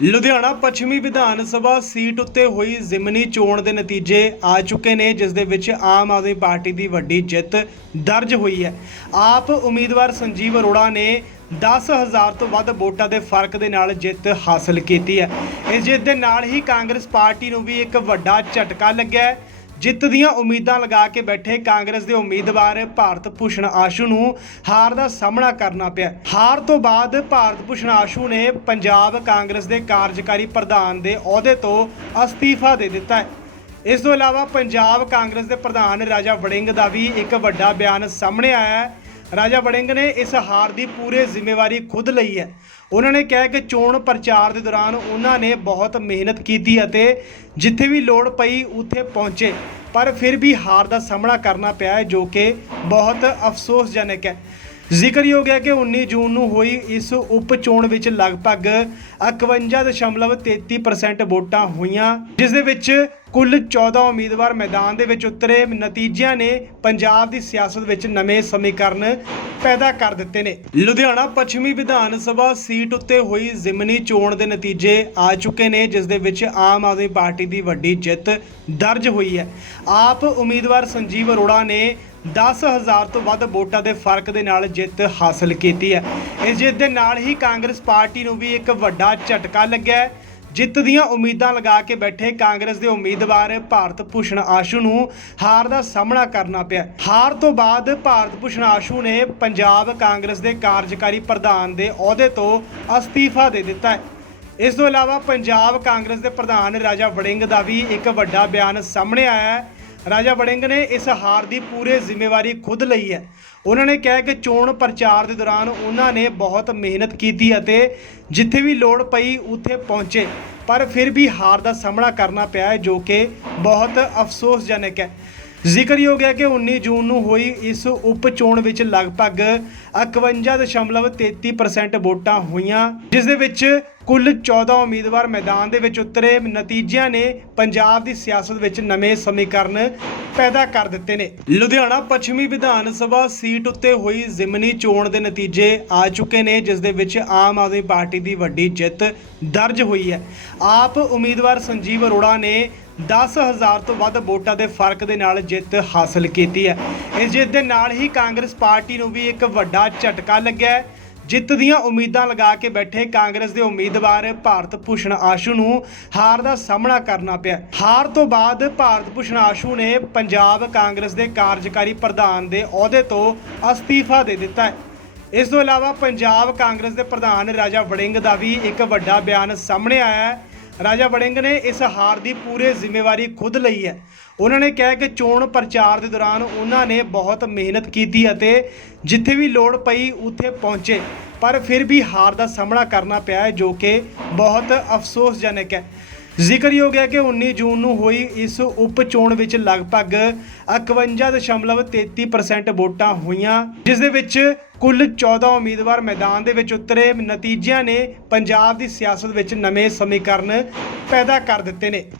ਲੁਧਿਆਣਾ ਪੱਛਮੀ ਵਿਧਾਨ ਸਭਾ ਸੀਟ ਉੱਤੇ ਹੋਈ ਜ਼ਿਮਨੀ ਚੋਣ ਦੇ ਨਤੀਜੇ ਆ ਚੁੱਕੇ ਨੇ, ਜਿਸ ਦੇ ਵਿੱਚ ਆਮ ਆਦਮੀ ਪਾਰਟੀ ਦੀ ਵੱਡੀ ਜਿੱਤ ਦਰਜ ਹੋਈ ਹੈ। ਆਪ ਉਮੀਦਵਾਰ ਸੰਜੀਵ ਅਰੋੜਾ ਨੇ 10000 ਤੋਂ ਵੱਧ ਵੋਟਾਂ ਦੇ ਫ਼ਰਕ ਦੇ ਨਾਲ ਜਿੱਤ ਹਾਸਲ ਕੀਤੀ ਹੈ। ਇਸ ਜਿੱਤ ਦੇ ਨਾਲ ਹੀ ਕਾਂਗਰਸ ਪਾਰਟੀ ਨੂੰ ਵੀ ਇੱਕ ਵੱਡਾ ਝਟਕਾ ਲੱਗਿਆ ਹੈ। ਜਿੱਤ ਦੀਆਂ ਉਮੀਦਾਂ ਲਗਾ ਕੇ ਬੈਠੇ ਕਾਂਗਰਸ ਦੇ ਉਮੀਦਵਾਰ ਭਾਰਤ ਭੂਸ਼ਣ ਆਸ਼ੂ ਨੂੰ ਹਾਰ ਦਾ ਸਾਹਮਣਾ ਕਰਨਾ ਪਿਆ। ਹਾਰ ਤੋਂ ਬਾਅਦ ਭਾਰਤ ਭੂਸ਼ਣ ਆਸ਼ੂ ਨੇ ਪੰਜਾਬ ਕਾਂਗਰਸ ਦੇ ਕਾਰਜਕਾਰੀ ਪ੍ਰਧਾਨ ਦੇ ਅਹੁਦੇ ਤੋਂ ਅਸਤੀਫਾ ਦੇ ਦਿੱਤਾ ਹੈ। ਇਸ ਤੋਂ ਇਲਾਵਾ ਪੰਜਾਬ ਕਾਂਗਰਸ ਦੇ ਪ੍ਰਧਾਨ ਰਾਜਾ ਵੜਿੰਗ ਦਾ ਵੀ ਇੱਕ ਵੱਡਾ ਬਿਆਨ ਸਾਹਮਣੇ ਆਇਆ ਹੈ। ਰਾਜਾ ਵੜਿੰਗ ਨੇ ਇਸ ਹਾਰ ਦੀ ਪੂਰੇ ਜ਼ਿੰਮੇਵਾਰੀ ਖੁਦ ਲਈ ਹੈ। ਉਹਨਾਂ ਨੇ ਕਿਹਾ ਕਿ ਚੋਣ ਪ੍ਰਚਾਰ ਦੇ ਦੌਰਾਨ ਉਹਨਾਂ ਨੇ ਬਹੁਤ ਮਿਹਨਤ ਕੀਤੀ ਅਤੇ ਜਿੱਥੇ ਵੀ ਲੋੜ ਪਈ ਉੱਥੇ ਪਹੁੰਚੇ। ਪਰ ਫਿਰ ਵੀ ਹਾਰ ਦਾ ਸਾਹਮਣਾ ਕਰਨਾ ਪਿਆ ਹੈ, ਜੋ ਕਿ ਬਹੁਤ ਅਫਸੋਸਜਨਕ ਹੈ। ਜ਼ਿਕਰਯੋਗ ਹੈ ਕਿ 19 ਜੂਨ ਨੂੰ ਹੋਈ ਇਸ ਉਪ ਚੋਣ ਵਿੱਚ ਲਗਭਗ 51.33% ਵੋਟਾਂ ਹੋਈਆਂ, ਜਿਸ ਦੇ ਵਿੱਚ ਕੁੱਲ 14 ਉਮੀਦਵਾਰ ਮੈਦਾਨ ਦੇ ਵਿੱਚ ਉਤਰੇ। ਨਤੀਜਿਆਂ ਨੇ ਪੰਜਾਬ ਦੀ ਸਿਆਸਤ ਵਿੱਚ ਨਵੇਂ ਸਮੀਕਰਨ ਪੈਦਾ ਕਰ ਦਿੱਤੇ ਨੇ। ਲੁਧਿਆਣਾ ਪੱਛਮੀ ਵਿਧਾਨ ਸਭਾ ਸੀਟ ਉੱਤੇ ਹੋਈ ਜ਼ਿਮਨੀ ਚੋਣ ਦੇ ਨਤੀਜੇ ਆ ਚੁੱਕੇ ਨੇ, ਜਿਸ ਦੇ ਵਿੱਚ ਆਮ ਆਦਮੀ ਪਾਰਟੀ ਦੀ ਵੱਡੀ ਜਿੱਤ ਦਰਜ ਹੋਈ ਹੈ। ਆਪ ਉਮੀਦਵਾਰ ਸੰਜੀਵ ਅਰੋੜਾ ਨੇ 10000 ਤੋਂ ਵੱਧ ਵੋਟਾਂ ਦੇ ਫ਼ਰਕ ਦੇ ਨਾਲ ਜਿੱਤ ਹਾਸਲ ਕੀਤੀ ਹੈ। ਇਸ ਜਿੱਤ ਦੇ ਨਾਲ ਹੀ ਕਾਂਗਰਸ ਪਾਰਟੀ ਨੂੰ ਵੀ ਇੱਕ ਵੱਡਾ ਝਟਕਾ ਲੱਗਿਆ ਹੈ। ਜਿੱਤ ਦੀਆਂ ਉਮੀਦਾਂ ਲਗਾ ਕੇ ਬੈਠੇ ਕਾਂਗਰਸ ਦੇ ਉਮੀਦਵਾਰ ਭਾਰਤ ਭੂਸ਼ਣ ਆਸ਼ੂ ਨੂੰ ਹਾਰ ਦਾ ਸਾਹਮਣਾ ਕਰਨਾ ਪਿਆ। ਹਾਰ ਤੋਂ ਬਾਅਦ ਭਾਰਤ ਭੂਸ਼ਣ ਆਸ਼ੂ ਨੇ ਪੰਜਾਬ ਕਾਂਗਰਸ ਦੇ ਕਾਰਜਕਾਰੀ ਪ੍ਰਧਾਨ ਦੇ ਅਹੁਦੇ ਤੋਂ ਅਸਤੀਫਾ ਦੇ ਦਿੱਤਾ ਹੈ। ਇਸ ਤੋਂ ਇਲਾਵਾ ਪੰਜਾਬ ਕਾਂਗਰਸ ਦੇ ਪ੍ਰਧਾਨ ਰਾਜਾ ਵੜਿੰਗ ਦਾ ਵੀ ਇੱਕ ਵੱਡਾ ਬਿਆਨ ਸਾਹਮਣੇ ਆਇਆ ਹੈ। ਰਾਜਾ ਵੜਿੰਗ ਨੇ ਇਸ ਹਾਰ ਦੀ ਪੂਰੇ ਜ਼ਿੰਮੇਵਾਰੀ ਖੁਦ ਲਈ ਹੈ। ਉਹਨਾਂ ਨੇ ਕਿਹਾ ਕਿ ਚੋਣ ਪ੍ਰਚਾਰ ਦੇ ਦੌਰਾਨ ਉਹਨਾਂ ਨੇ ਬਹੁਤ ਮਿਹਨਤ ਕੀਤੀ ਅਤੇ ਜਿੱਥੇ ਵੀ ਲੋੜ ਪਈ ਉੱਥੇ ਪਹੁੰਚੇ। ਪਰ ਫਿਰ ਵੀ ਹਾਰ ਦਾ ਸਾਹਮਣਾ ਕਰਨਾ ਪਿਆ ਹੈ, ਜੋ ਕਿ ਬਹੁਤ ਅਫਸੋਸਜਨਕ ਹੈ। ਜ਼ਿਕਰਯੋਗ ਹੈ ਕਿ 19 ਜੂਨ ਨੂੰ ਹੋਈ ਇਸ ਉਪ ਚੋਣ ਵਿੱਚ ਲਗਭਗ 51.33% ਵੋਟਾਂ ਹੋਈਆਂ, ਜਿਸ ਦੇ ਵਿੱਚ ਕੁੱਲ 14 ਉਮੀਦਵਾਰ ਮੈਦਾਨ ਦੇ ਵਿੱਚ ਉਤਰੇ। ਨਤੀਜਿਆਂ ਨੇ ਪੰਜਾਬ ਦੀ ਸਿਆਸਤ ਵਿੱਚ ਨਵੇਂ ਸਮੀਕਰਨ ਪੈਦਾ ਕਰ ਦਿੱਤੇ ਨੇ। ਲੁਧਿਆਣਾ ਪੱਛਮੀ ਵਿਧਾਨ ਸਭਾ ਸੀਟ ਉੱਤੇ ਹੋਈ ਜ਼ਿਮਨੀ ਚੋਣ ਦੇ ਨਤੀਜੇ ਆ ਚੁੱਕੇ ਨੇ, ਜਿਸ ਦੇ ਵਿੱਚ ਆਮ ਆਦਮੀ ਪਾਰਟੀ ਦੀ ਵੱਡੀ ਜਿੱਤ ਦਰਜ ਹੋਈ ਹੈ। ਆਪ ਉਮੀਦਵਾਰ ਸੰਜੀਵ ਅਰੋੜਾ ਨੇ 10000 ਤੋਂ ਵੱਧ ਵੋਟਾਂ ਦੇ ਫ਼ਰਕ ਦੇ ਨਾਲ ਜਿੱਤ ਹਾਸਲ ਕੀਤੀ ਹੈ। ਇਸ ਜਿੱਤ ਦੇ ਨਾਲ ਹੀ ਕਾਂਗਰਸ ਪਾਰਟੀ ਨੂੰ ਵੀ ਇੱਕ ਵੱਡਾ ਝਟਕਾ ਲੱਗਿਆ ਹੈ। ਜਿੱਤ ਦੀਆਂ ਉਮੀਦਾਂ ਲਗਾ ਕੇ ਬੈਠੇ ਕਾਂਗਰਸ ਦੇ ਉਮੀਦਵਾਰ ਭਾਰਤ ਭੂਸ਼ਣ ਆਸ਼ੂ ਨੂੰ ਹਾਰ ਦਾ ਸਾਹਮਣਾ ਕਰਨਾ ਪਿਆ। ਹਾਰ ਤੋਂ ਬਾਅਦ ਭਾਰਤ ਭੂਸ਼ਣ ਆਸ਼ੂ ਨੇ ਪੰਜਾਬ ਕਾਂਗਰਸ ਦੇ ਕਾਰਜਕਾਰੀ ਪ੍ਰਧਾਨ ਦੇ ਅਹੁਦੇ ਤੋਂ ਅਸਤੀਫਾ ਦੇ ਦਿੱਤਾ ਹੈ। ਇਸ ਤੋਂ ਇਲਾਵਾ ਪੰਜਾਬ ਕਾਂਗਰਸ ਦੇ ਪ੍ਰਧਾਨ ਰਾਜਾ ਵੜਿੰਗ ਦਾ ਵੀ ਇੱਕ ਵੱਡਾ ਬਿਆਨ ਸਾਹਮਣੇ ਆਇਆ ਹੈ। ਰਾਜਾ ਵੜਿੰਗ ਨੇ ਇਸ ਹਾਰ ਦੀ ਪੂਰੇ ਜ਼ਿੰਮੇਵਾਰੀ ਖੁਦ ਲਈ ਹੈ। ਉਹਨਾਂ ਨੇ ਕਿਹਾ ਕਿ ਚੋਣ ਪ੍ਰਚਾਰ ਦੇ ਦੌਰਾਨ ਉਹਨਾਂ ਨੇ ਬਹੁਤ ਮਿਹਨਤ ਕੀਤੀ ਅਤੇ ਜਿੱਥੇ ਵੀ ਲੋੜ ਪਈ ਉੱਥੇ ਪਹੁੰਚੇ। ਪਰ ਫਿਰ ਵੀ ਹਾਰ ਦਾ ਸਾਹਮਣਾ ਕਰਨਾ ਪਿਆ ਹੈ, ਜੋ ਕਿ ਬਹੁਤ ਅਫਸੋਸਜਨਕ ਹੈ। ਜ਼ਿਕਰਯੋਗ ਹੈ ਕਿ 19 ਜੂਨ ਨੂੰ ਹੋਈ ਇਸ ਉਪ ਚੋਣ ਵਿੱਚ ਲਗਭਗ 51.33% ਵੋਟਾਂ ਹੋਈਆਂ, ਜਿਸ ਦੇ ਵਿੱਚ ਕੁੱਲ 14 ਉਮੀਦਵਾਰ ਮੈਦਾਨ ਦੇ ਵਿੱਚ ਉਤਰੇ। ਨਤੀਜਿਆਂ ਨੇ ਪੰਜਾਬ ਦੀ ਸਿਆਸਤ ਵਿੱਚ ਨਵੇਂ ਸਮੀਕਰਨ ਪੈਦਾ ਕਰ ਦਿੱਤੇ ਨੇ।